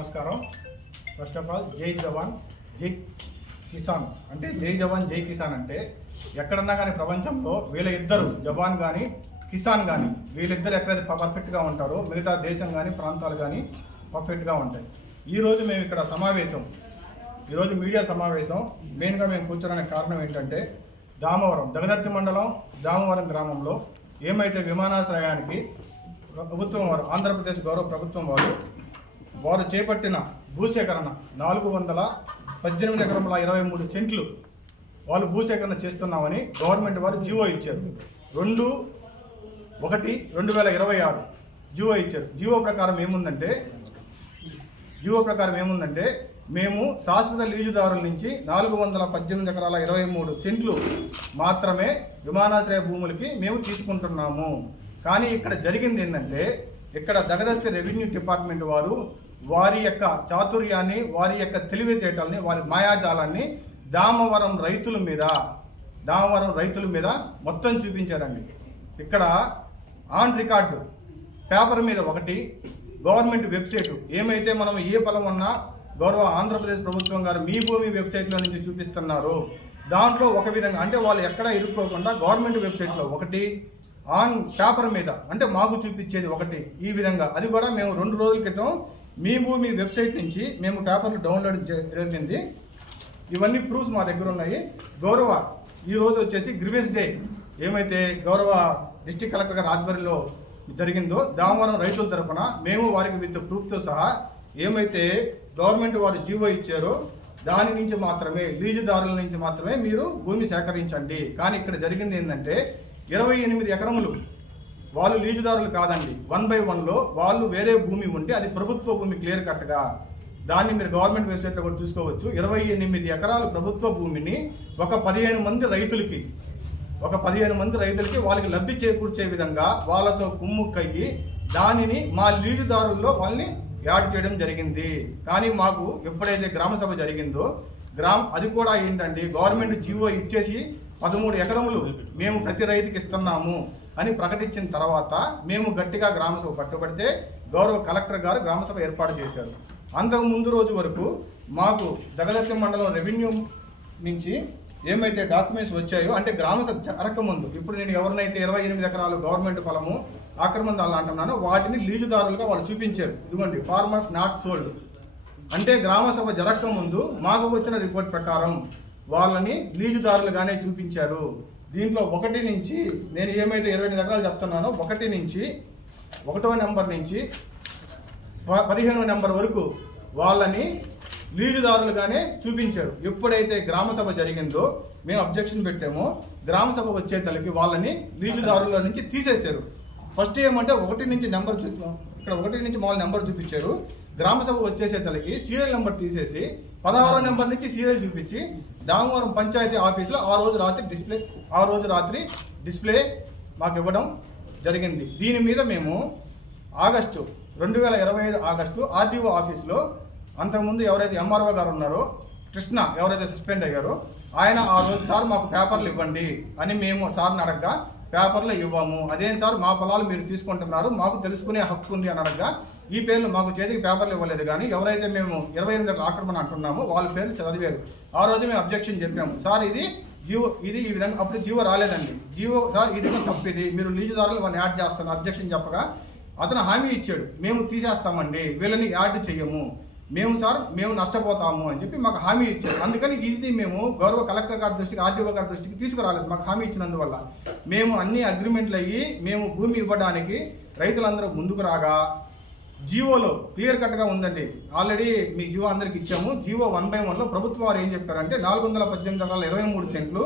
నమస్కారం. First of all జై జవాన్ జై కిసాన్ అంటే జై జవాన్ జై కిసాన్ అంటే ఎక్కడన్నా కానీ ప్రపంచంలో వీళ్ళ ఇద్దరు జవాన్ కానీ కిసాన్ కానీ వీళ్ళిద్దరు ఎక్కడైతే పర్ఫెక్ట్గా ఉంటారో మిగతా దేశం కానీ ప్రాంతాలు కానీ పర్ఫెక్ట్గా ఉంటాయి. ఈరోజు మేము ఇక్కడ ఈరోజు మీడియా సమావేశం మెయిన్గా మేము కూర్చోడానికి కారణం ఏంటంటే దగదర్తి మండలం దామవరం గ్రామంలో ఏమైతే విమానాశ్రయానికి ప్రభుత్వం వారు ఆంధ్రప్రదేశ్ గౌరవ ప్రభుత్వం వారు చేపట్టిన భూసేకరణ 418 ఎకరముల 23 సెంట్లు వాళ్ళు భూసేకరణ చేస్తున్నామని గవర్నమెంట్ వారు జీవో ఇచ్చారు. 2/1/2026 జీవో ఇచ్చారు. జీవో ప్రకారం ఏముందంటే మేము శాశ్వత లీజుదారుల నుంచి 418 ఎకరాల 23 సెంట్లు మాత్రమే విమానాశ్రయ భూములకి మేము తీసుకుంటున్నాము. కానీ ఇక్కడ జరిగింది ఏంటంటే ఇక్కడ దగదర్తి రెవెన్యూ డిపార్ట్మెంట్ వారు వారి యొక్క చాతుర్యాన్ని, వారి యొక్క తెలివితేటల్ని, వారి మాయాజాలాన్ని దామవరం రైతుల మీద మొత్తం చూపించారండి. ఇక్కడ ఆన్ రికార్డు పేపర్ మీద ఒకటి, గవర్నమెంట్ వెబ్సైటు ఏమైతే మనం ఏ పొలం ఉన్నా గౌరవ ఆంధ్రప్రదేశ్ ప్రభుత్వం గారు మీ భూమి వెబ్సైట్లో నుంచి చూపిస్తున్నారు. దాంట్లో ఒక విధంగా అంటే వాళ్ళు ఎక్కడ ఇరుక్కోకుండా గవర్నమెంట్ వెబ్సైట్లో ఒకటి, ఆన్ పేపర్ మీద అంటే మాకు చూపించేది ఒకటి. ఈ విధంగా అది కూడా మేము 2 రోజుల క్రితం మీ భూమి వెబ్సైట్ నుంచి మేము పేపర్లు డౌన్లోడ్ జరిగింది. ఇవన్నీ ప్రూఫ్స్ మా దగ్గర ఉన్నాయి. ఈరోజు వచ్చేసి గ్రీవెన్స్ డే ఏమైతే గౌరవ డిస్ట్రిక్ట్ కలెక్టర్ గారి ఆధ్వర్యంలో జరిగిందో దామవరం రైతుల తరఫున మేము వారికి విత్ ప్రూఫ్తో సహా ఏమైతే గవర్నమెంట్ వారు జీవో ఇచ్చారో దాని నుంచి మాత్రమే, లీజుదారుల నుంచి మాత్రమే మీరు భూమి సేకరించండి. కానీ ఇక్కడ జరిగింది ఏంటంటే 28 ఎకరములు వాళ్ళు లీజుదారులు కాదండి, 1/1లో వాళ్ళు వేరే భూమి ఉంటే అది ప్రభుత్వ భూమి క్లియర్ కట్గా. దాన్ని మీరు గవర్నమెంట్ వెబ్సైట్లో కూడా చూసుకోవచ్చు. 28 ఎకరాలు ప్రభుత్వ భూమిని ఒక 15 మంది రైతులకి వాళ్ళకి లబ్ధి చేకూర్చే విధంగా వాళ్ళతో కుమ్ముక్కయ్యి దానిని మా లీజుదారుల్లో వాళ్ళని యాడ్ చేయడం జరిగింది. కానీ మాకు ఎప్పుడైతే గ్రామ సభ జరిగిందో అది కూడా ఏంటంటే గవర్నమెంట్ జీవో ఇచ్చేసి 13 ఎకరములు మేము ప్రతి రైతుకి ఇస్తున్నాము అని ప్రకటించిన తర్వాత మేము గట్టిగా గ్రామసభ పట్టుబడితే గౌరవ కలెక్టర్ గారు గ్రామసభ ఏర్పాటు చేశారు. అంతకు ముందు రోజు వరకు మాకు దగదర్తి మండలం రెవెన్యూ నుంచి ఏమైతే డాక్యుమెంట్స్ వచ్చాయో అంటే గ్రామసభ జరగకముందు ఇప్పుడు నేను ఎవరినైతే 28 ఎకరాలు గవర్నమెంట్ పొలము ఆక్రమణలు అంటున్నానో వాటిని లీజుదారులుగా వాళ్ళు చూపించారు. ఇదిగోండి, ఫార్మర్స్ నాట్ సోల్డ్ అంటే గ్రామసభ జరగకముందు మాకు వచ్చిన రిపోర్ట్ ప్రకారం వాళ్ళని లీజుదారులుగానే చూపించారు. దీంట్లో 1 నుంచి నేను ఏమైతే 28 ఎకరాలు చెప్తున్నానో 1 నుంచి 1వ నెంబర్ నుంచి 15వ నెంబర్ వరకు వాళ్ళని లీజుదారులుగానే చూపించారు. ఎప్పుడైతే గ్రామసభ జరిగిందో మేము అబ్జెక్షన్ పెట్టామో గ్రామసభ వచ్చేతలకి వాళ్ళని లీజుదారుల నుంచి తీసేశారు. ఫస్ట్ ఏమంటే 1 నుంచి నెంబర్ ఇక్కడ 1 నుంచి మామూలు నెంబర్ చూపించారు. గ్రామసభ వచ్చేసేతలకి సీరియల్ నెంబర్ తీసేసి 16వ నెంబర్ నుంచి సీరియల్ చూపించి దామవరం పంచాయతీ ఆఫీసులో ఆ రోజు రాత్రి డిస్ప్లే మాకు ఇవ్వడం జరిగింది. దీని మీద మేము 2025 ఆగస్టు ఆర్డీఓ ఆఫీస్లో అంతకుముందు ఎవరైతే ఎంఆర్ఓ గారు ఉన్నారో కృష్ణ ఎవరైతే సస్పెండ్ అయ్యారో ఆయన ఆ రోజు సార్ మాకు పేపర్లు ఇవ్వండి అని మేము సార్ని అడగగా పేపర్లు ఇవ్వము, అదేం సార్ మా పొలాలు మీరు తీసుకుంటున్నారు, మాకు తెలుసుకునే హక్కు ఉంది అని అడగగా ఈ పేర్లు మాకు చేతికి పేపర్లు ఇవ్వలేదు. కానీ ఎవరైతే మేము 28 ఆక్రమణ అంటున్నామో వాళ్ళ పేర్లు చదివారు. ఆ రోజు మేము అబ్జెక్షన్ చెప్పాము, సార్ ఇది ఈ విధంగా అప్పుడు జీవో రాలేదండి, జీవో సార్ ఇది తప్పిది, మీరు లీజుదారులు వాళ్ళని యాడ్ చేస్తాను అబ్జెక్షన్ చెప్పగా అతను హామీ ఇచ్చాడు, మేము తీసేస్తామండి, వీళ్ళని యాడ్ చెయ్యము, మేము నష్టపోతాము అని చెప్పి మాకు హామీ ఇచ్చారు. అందుకని ఇది మేము గౌరవ కలెక్టర్ గారి దృష్టికి, ఆర్డీఓ గారి దృష్టికి తీసుకురాలేదు. మాకు హామీ ఇచ్చినందువల్ల మేము అన్ని అగ్రిమెంట్లు అయ్యి మేము భూమి ఇవ్వడానికి రైతులందరూ ముందుకు రాగా జీవోలో క్లియర్ కట్గా ఉందండి. ఆల్రెడీ మీ జీవో అందరికి ఇచ్చాము. జీవో 1/1లో ప్రభుత్వం వారు ఏం చెప్పారంటే 418 ఎకరాల 23 సెంట్లు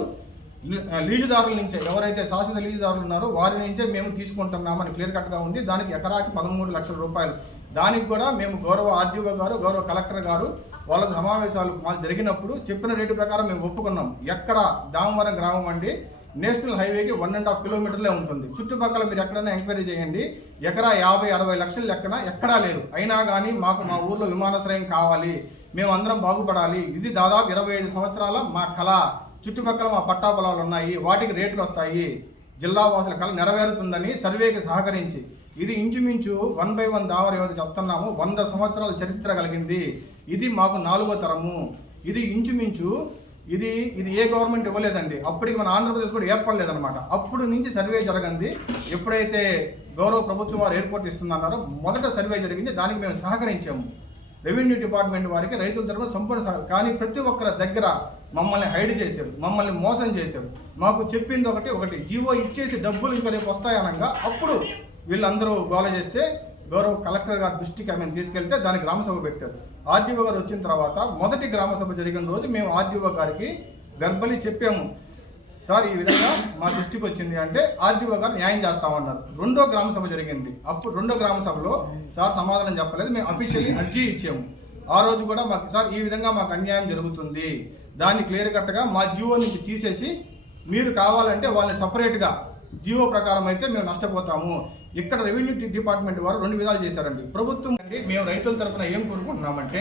లీజుదారుల నుంచే, ఎవరైతే శాశ్వత లీజుదారులు ఉన్నారో వారి నుంచే మేము తీసుకుంటున్నామని క్లియర్ కట్గా ఉంది. దానికి ఎకరాకి 13 లక్షల రూపాయలు. దానికి కూడా మేము గౌరవ ఆర్డీఓ గారు, గౌరవ కలెక్టర్ గారు వాళ్ళ సమావేశాలు మాకు జరిగినప్పుడు చెప్పిన రేటు ప్రకారం మేము ఒప్పుకున్నాం. ఎక్కడ దామవరం గ్రామం అండి నేషనల్ హైవేకి 1.5 కిలోమీటర్లే ఉంటుంది. చుట్టుపక్కల మీరు ఎక్కడైనా ఎంక్వైరీ చేయండి, ఎకరా 50-60 లక్షలు లెక్కన ఎక్కడా లేదు. అయినా కానీ మాకు మా ఊర్లో విమానాశ్రయం కావాలి, మేము అందరం బాగుపడాలి, ఇది దాదాపు 25 సంవత్సరాల మా కళ. చుట్టుపక్కల మా పట్టా పొలాలు ఉన్నాయి, వాటికి రేట్లు వస్తాయి, జిల్లా వాసుల కళ నెరవేరుతుందని సర్వేకి సహకరించి ఇది ఇంచుమించు 1 by 1 దావర్ ఏదైతే చెప్తున్నామో 100 సంవత్సరాల చరిత్ర కలిగింది. ఇది మాకు 4వ తరము. ఇది ఇంచుమించు ఇది ఏ గవర్నమెంట్ ఇవ్వలేదండి. అప్పటికి మన ఆంధ్రప్రదేశ్ కూడా ఏర్పడలేదన్నమాట. అప్పుడు నుంచి సర్వే జరగంది. ఎప్పుడైతే గౌరవ ప్రభుత్వం వారు ఎయిర్పోర్ట్ ఇస్తుందన్నారో మొదట సర్వే జరిగింది. దానికి మేము సహకరించాము. రెవెన్యూ డిపార్ట్మెంట్ వారికి రైతుల తరఫున సంపూర్ణ కానీ ప్రతి ఒక్కరి దగ్గర మమ్మల్ని హైడ్ చేశారు, మమ్మల్ని మోసం చేశారు. మాకు చెప్పింది ఒకటి జీవో ఇచ్చేసి డబ్బులు ఇంకా రేపు వస్తాయనగా అప్పుడు వీళ్ళందరూ గోల చేస్తే గౌరవ కలెక్టర్ గారి దృష్టికి ఆమెను తీసుకెళ్తే దానికి గ్రామసభ పెట్టారు. ఆర్డీఓ గారు వచ్చిన తర్వాత మొదటి గ్రామసభ జరిగిన రోజు మేము ఆర్డీఓ గారికి వెర్బలి చెప్పాము, సార్ ఈ విధంగా మా దృష్టికి వచ్చింది అంటే ఆర్డీఓ గారు న్యాయం చేస్తామన్నారు. రెండో గ్రామసభ జరిగింది. అప్పుడు రెండో గ్రామసభలో సార్ సమాధానం చెప్పలేదు. మేము అఫీషియల్లీ అర్జీ ఇచ్చాము. ఆ రోజు కూడా మాకు సార్ ఈ విధంగా మాకు అన్యాయం జరుగుతుంది, దాన్ని క్లియర్ కట్గా మా జియో నుంచి తీసేసి మీరు కావాలంటే వాళ్ళని సపరేట్గా జియో ప్రకారం అయితే మేము నష్టపోతాము. ఇక్కడ రెవెన్యూ డిపార్ట్మెంట్ వారు 2 విధాలు చేశారండి. ప్రభుత్వం అండి మేము రైతుల తరఫున ఏం కోరుకుంటున్నామంటే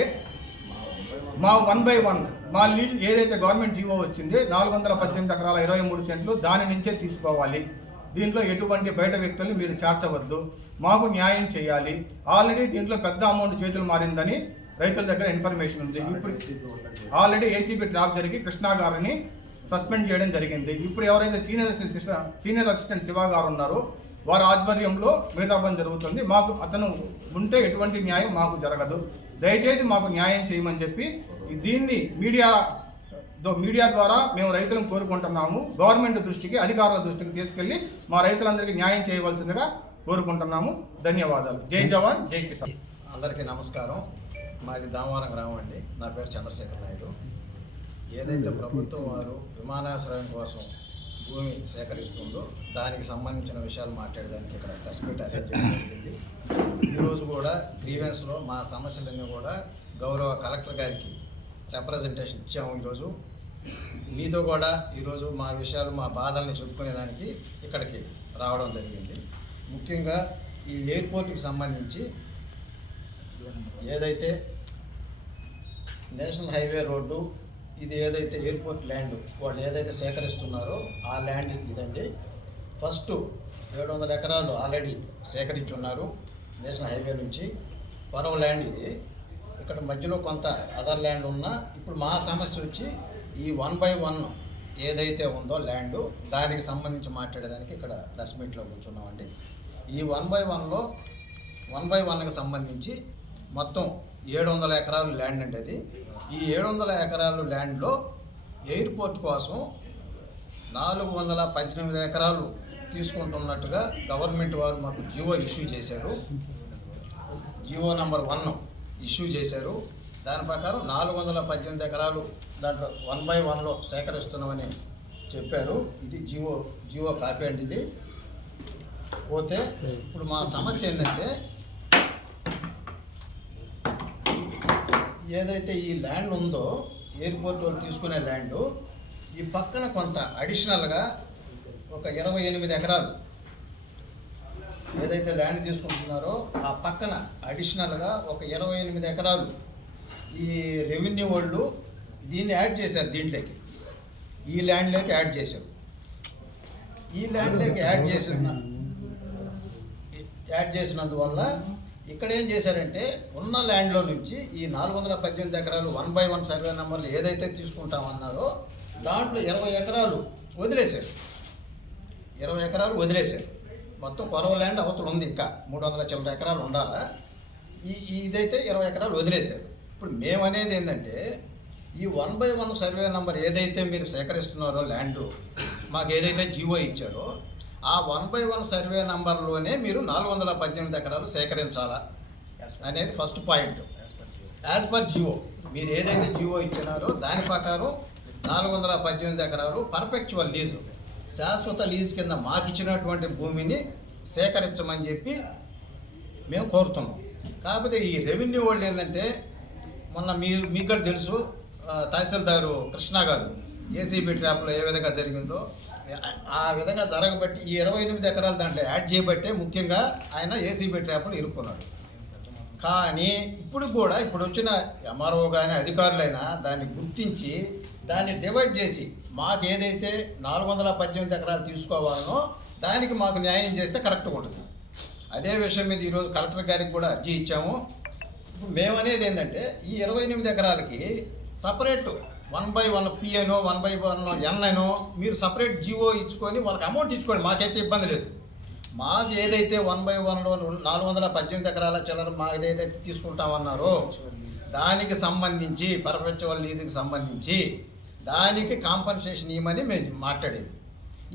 మా 1 by 1 మా లీజు ఏదైతే గవర్నమెంట్ జీవో వచ్చింది 418 ఎకరాల 23 సెంట్లు దాని నుంచే తీసుకోవాలి. దీంట్లో ఎటువంటి బయట వ్యక్తుల్ని మీరు చేర్చవద్దు, మాకు న్యాయం చేయాలి. ఆల్రెడీ దీంట్లో పెద్ద అమౌంట్ చేతులు మారిందని రైతుల దగ్గర ఇన్ఫర్మేషన్ ఉంది. ఇప్పుడు ఆల్రెడీ ఏసీబీ ట్రాప్ జరిగి కృష్ణా గారిని సస్పెండ్ చేయడం జరిగింది. ఇప్పుడు ఎవరైతే సీనియర్ అసిస్టెంట్ శివ గారు ఉన్నారో వారి ఆధ్వర్యంలో మేధాపం జరుగుతుంది. మాకు అతను ఉంటే ఎటువంటి న్యాయం మాకు జరగదు. దయచేసి మాకు న్యాయం చేయమని చెప్పి దీన్ని మీడియా ద్వారా మేము రైతులను కోరుకుంటున్నాము. గవర్నమెంట్ దృష్టికి, అధికారుల దృష్టికి తీసుకెళ్లి మా రైతులందరికీ న్యాయం చేయవలసిందిగా కోరుకుంటున్నాము. ధన్యవాదాలు. జై జవాన్, జై కిసాన్. అందరికీ నమస్కారం. మాది దామవరం గ్రామం అండి. నా పేరు చంద్రశేఖర్ నాయుడు. ఏదైతే ప్రభుత్వం వారు విమానాశ్రయం కోసం భూమి సేకరిస్తుందో దానికి సంబంధించిన విషయాలు మాట్లాడడానికి ఇక్కడ ప్రెస్ మీట్ అరేంజ్ చేయడం జరిగింది. ఈరోజు కూడా గ్రీవెన్స్లో మా సమస్యలన్నీ కూడా గౌరవ కలెక్టర్ గారికి రిప్రజెంటేషన్ ఇచ్చాము. ఈరోజు మీతో కూడా ఈరోజు మా విషయాలు, మా బాధల్ని చెప్పుకునేదానికి ఇక్కడికి రావడం జరిగింది. ముఖ్యంగా ఈ ఎయిర్పోర్ట్కి సంబంధించి ఏదైతే నేషనల్ హైవే రోడ్డు, ఇది ఏదైతే ఎయిర్పోర్ట్ ల్యాండ్ వాళ్ళు ఏదైతే సేకరిస్తున్నారో ఆ ల్యాండ్ ఇదండి. ఫస్ట్ 700 ఎకరాలు ఆల్రెడీ సేకరించున్నారు నేషనల్ హైవే నుంచి. పొరవ ల్యాండ్ ఇది. ఇక్కడ మధ్యలో కొంత అదర్ ల్యాండ్ ఉన్నా ఇప్పుడు మా సమస్య వచ్చి ఈ 1 by 1 ఏదైతే ఉందో ల్యాండు దానికి సంబంధించి మాట్లాడేదానికి ఇక్కడ ప్రెస్ మీట్లో కూర్చున్నామండి. ఈ 1 by 1లో 1 by 1కి సంబంధించి మొత్తం 700 ఎకరాలు ల్యాండ్ అండి. అది ఈ 700 ఎకరాలు ల్యాండ్లో ఎయిర్పోర్ట్ కోసం 418 ఎకరాలు తీసుకుంటున్నట్టుగా గవర్నమెంట్ వారు మాకు జియో ఇష్యూ చేశారు. జియో నెంబర్ 1 ఇష్యూ చేశారు. దాని ప్రకారం 418 ఎకరాలు దాంట్లో 1 by 1లో సేకరిస్తున్నామని చెప్పారు. ఇది జియో కాపీ అండి. ఇది పోతే ఇప్పుడు మా సమస్య ఏంటంటే ఏదైతే ఈ ల్యాండ్ ఉందో ఎయిర్పోర్ట్ వాళ్ళు తీసుకునే ల్యాండు ఈ పక్కన కొంత అడిషనల్గా ఒక 28 ఎకరాలు ఏదైతే ల్యాండ్ తీసుకుంటున్నారో ఆ పక్కన అడిషనల్గా ఒక 28 ఎకరాలు ఈ రెవెన్యూ వాళ్ళు దీన్ని యాడ్ చేశారు. దీంట్లోకి ఈ ల్యాండ్లోకి యాడ్ చేశారు. ఈ ల్యాండ్లోకి యాడ్ చేసినందువల్ల ఇక్కడ ఏం చేశారంటే ఉన్న ల్యాండ్లో నుంచి ఈ 418 ఎకరాలు 1 by 1 సర్వే నెంబర్లు ఏదైతే తీసుకుంటామన్నారో దాంట్లో 20 ఎకరాలు వదిలేశారు. 20 ఎకరాలు వదిలేశారు. మొత్తం కొరవ ల్యాండ్ అవతల ఉంది, ఇంకా 300 చిల్లర ఎకరాలు ఉండాలా. ఇదైతే 20 ఎకరాలు వదిలేశారు. ఇప్పుడు మేమనేది ఏంటంటే ఈ 1 by 1 సర్వే నెంబర్ ఏదైతే మీరు సేకరిస్తున్నారో ల్యాండు మాకు ఏదైతే జియో ఇచ్చారో ఆ 1 by 1 సర్వే నంబర్లోనే మీరు 418 ఎకరాలు సేకరించాలా అనేది first point. As per Jio మీరు ఏదైతే జియో ఇచ్చినారో దాని ప్రకారం 418 ఎకరాలు పర్ఫెక్చువల్ లీజు, శాశ్వత లీజ్ కింద మాకు ఇచ్చినటువంటి భూమిని సేకరించమని చెప్పి మేము కోరుతున్నాం. కాకపోతే ఈ రెవెన్యూ వాళ్ళు ఏంటంటే మొన్న మీకు కూడా తెలుసు తహసీల్దారు కృష్ణ గారు ఏసీబీ ట్రాప్లో ఏ విధంగా జరిగిందో ఆ విధంగా జరగబట్టి ఈ 28 ఎకరాలు దాంట్లో యాడ్ చేయబట్టే ముఖ్యంగా ఆయన ఏసీబీ ట్రాప్లో ఇరుక్కున్నాడు. కానీ ఇప్పుడు వచ్చిన ఎంఆర్ఓ కానీ అధికారులైనా దాన్ని గుర్తించి దాన్ని డివైడ్ చేసి మాకు ఏదైతే 418 ఎకరాలు తీసుకోవాలనో దానికి మాకు న్యాయం చేస్తే కరెక్ట్గా ఉంటుంది. అదే విషయం మీద ఈరోజు కలెక్టర్ గారికి కూడా అర్జీ ఇచ్చాము. ఇప్పుడు మేము అనేది ఏంటంటే ఈ 28 ఎకరాలకి సపరేట్ 1/1 పిఎనో 1/1 ఎన్ఐనో మీరు సపరేట్ జీవో ఇచ్చుకొని వాళ్ళకి అమౌంట్ ఇచ్చుకోండి, మాకైతే ఇబ్బంది లేదు. మాకు ఏదైతే 1/1లో 418 ఎకరాల చిల్లర మాకు ఏదైతే తీసుకుంటామన్నారో దానికి సంబంధించి పర్పెచువల్ లీజుకి సంబంధించి దానికి కాంపన్సేషన్ ఇవ్వమని మేము మాట్లాడేది.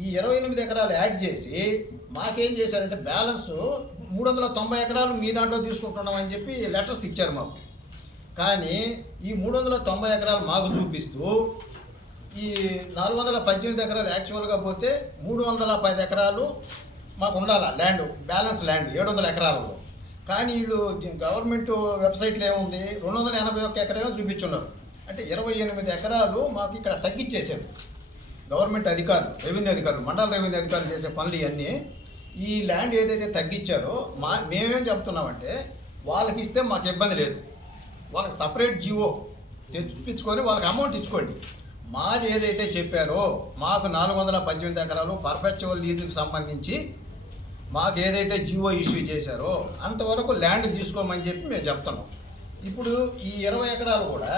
ఈ 28 ఎకరాలు యాడ్ చేసి మాకేం చేశారంటే బ్యాలెన్స్ 390 ఎకరాలు మీ దాంట్లో తీసుకుంటున్నామని చెప్పి లెటర్స్ ఇచ్చారు మాకు. కానీ ఈ 390 ఎకరాలు మాకు చూపిస్తూ ఈ 418 ఎకరాలు యాక్చువల్గా పోతే 310 ఎకరాలు మాకు ఉండాలా ల్యాండ్, బ్యాలెన్స్ ల్యాండ్ 700 ఎకరాలలో. కానీ వీళ్ళు గవర్నమెంట్ వెబ్సైట్లో ఏముంది 281 ఎకరాలు చూపించున్నారు. అంటే 28 ఎకరాలు మాకు ఇక్కడ తగ్గించేసారు గవర్నమెంట్ అధికారులు, రెవెన్యూ అధికారులు, మండల రెవెన్యూ అధికారులు చేసే పనులు ఇవన్నీ. ఈ ల్యాండ్ ఏదైతే తగ్గించారో మేమేం చెప్తున్నామంటే వాళ్ళకి ఇస్తే మాకు ఇబ్బంది లేదు, వాళ్ళకి సపరేట్ జీవో తెప్పించుకొని వాళ్ళకి అమౌంట్ ఇచ్చుకోండి. మాది ఏదైతే చెప్పారో మాకు 418 ఎకరాలు పర్పెచువల్ లీజుకి సంబంధించి మాకు ఏదైతే జీవో ఇష్యూ చేశారో అంతవరకు ల్యాండ్ తీసుకోమని చెప్పి మేము చెప్తున్నాం. ఇప్పుడు ఈ 20 ఎకరాలు కూడా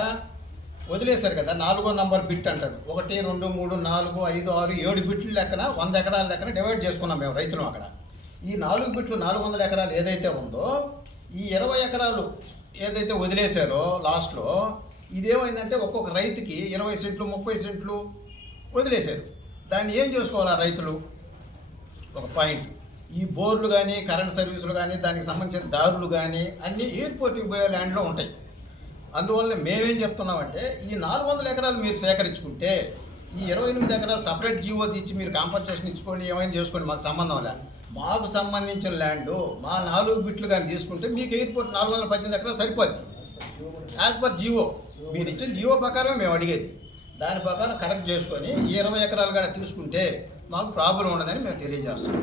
వదిలేశారు కదా, 4వ నంబర్ బిట్ అంటారు. 1, 2, 3, 4, 5, 6, 7 బిట్లు లెక్కన 100 ఎకరాల లెక్కన డివైడ్ చేసుకున్నాం మేము రైతులు. అక్కడ ఈ 4 బిట్లు 400 ఎకరాలు ఏదైతే ఉందో ఈ 20 ఎకరాలు ఏదైతే వదిలేశారో లాస్ట్లో ఇదేమైందంటే ఒక్కొక్క రైతుకి 20 సెంట్లు 30 సెంట్లు వదిలేశారు. దాన్ని ఏం చేసుకోవాలి రైతులు? ఒక పాయింట్, ఈ బోర్లు కానీ కరెంట్ సర్వీసులు కానీ దానికి సంబంధించిన దారులు కానీ అన్నీ ఎయిర్పోర్ట్కి పోయే ల్యాండ్లో ఉంటాయి. అందువల్ల మేమేం చెప్తున్నామంటే ఈ 400 ఎకరాలు మీరు సేకరించుకుంటే ఈ 28 ఎకరాలు సపరేట్ జీవో తెచ్చి మీరు కాంపన్సేషన్ ఇచ్చుకోండి, ఏమైనా చేసుకోండి, మాకు సంబంధం లే. మాకు సంబంధించిన ల్యాండ్ మా 4 బిట్లు కానీ తీసుకుంటే మీకు ఎయిర్పోర్ట్ 418 ఎకరాలు సరిపోద్ది యాజ్ పర్ జీవో. మీరు ఇచ్చిన జీవో ప్రకారమే మేము అడిగేది. దాని ప్రకారం కరెక్ట్ చేసుకొని ఈ 20 ఎకరాలు కూడా తీసుకుంటే మాకు ప్రాబ్లం ఉండదని మేము తెలియజేస్తున్నాం.